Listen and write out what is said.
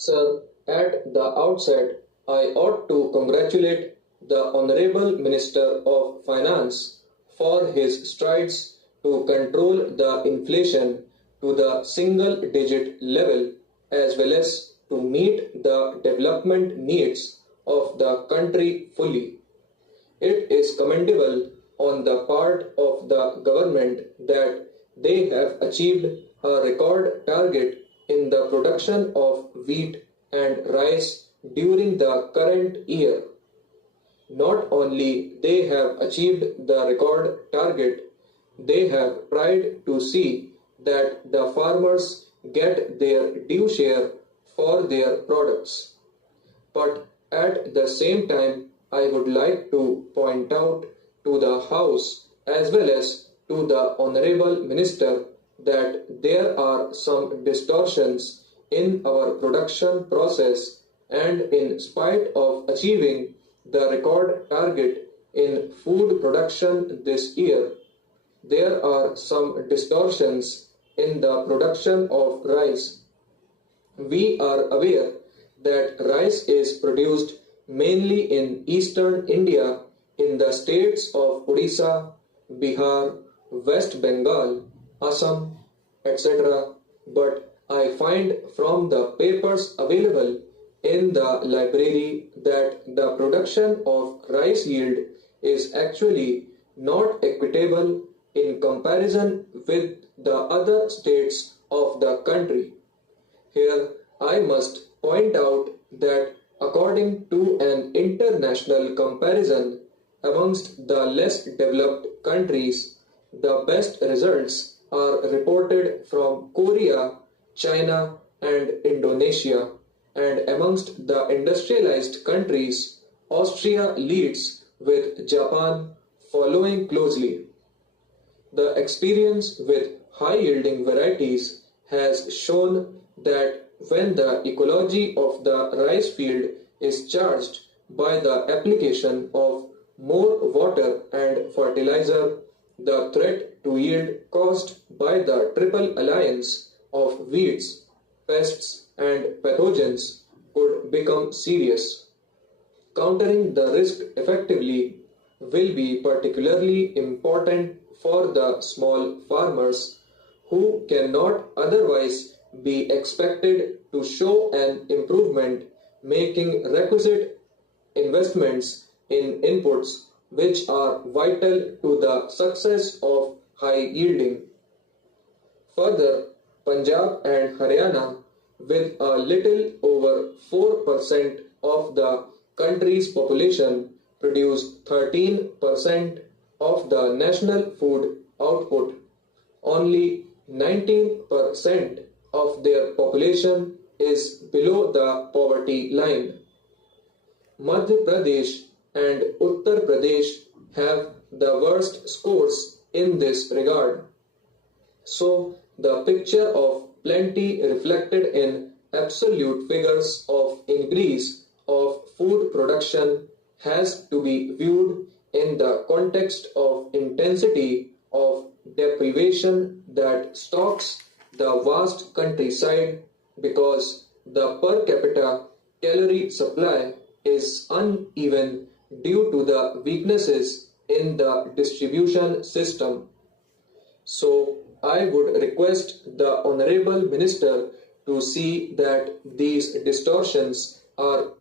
Sir, at the outset, I ought to congratulate the Honorable Minister of Finance for his strides to control the inflation to the single digit level as well as to meet the development needs of the country fully. It is commendable on the part of the government that they have achieved a record target in the production of wheat and rice during the current year. Not only they have achieved the record target, they have pride to see that the farmers get their due share for their products. But at the same time, I would like to point out to the House as well as to the Honorable Minister that there are some distortions in our production process, and in spite of achieving the record target in food production this year, there are some distortions in the production of rice. We are aware that rice is produced mainly in eastern India in the states of Odisha, Bihar, West Bengal, Assam, etc. But I find from the papers available in the library that the production of rice yield is actually not equitable in comparison with the other states of the country. Here I must point out that according to an international comparison amongst the less developed countries, the best results are reported from Korea, China, and Indonesia, and amongst the industrialized countries, Austria leads with Japan following closely. The experience with high-yielding varieties has shown that when the ecology of the rice field is charged by the application of more water and fertilizer, the threat to yield caused by the triple alliance of weeds, pests, and pathogens could become serious. Countering the risk effectively will be particularly important for the small farmers who cannot otherwise be expected to show an improvement, making requisite investments in inputs which are vital to the success of high yielding. Further, Punjab and Haryana, with a little over 4% of the country's population, produce 13% of the national food output. Only 19% of their population is below the poverty line. Madhya Pradesh and Uttar Pradesh have the worst scores in this regard. So, the picture of plenty reflected in absolute figures of increase of food production has to be viewed in the context of intensity of deprivation that stalks the vast countryside, because the per capita calorie supply is uneven due to the weaknesses in the distribution system. So, I would request the Honorable Minister to see that these distortions are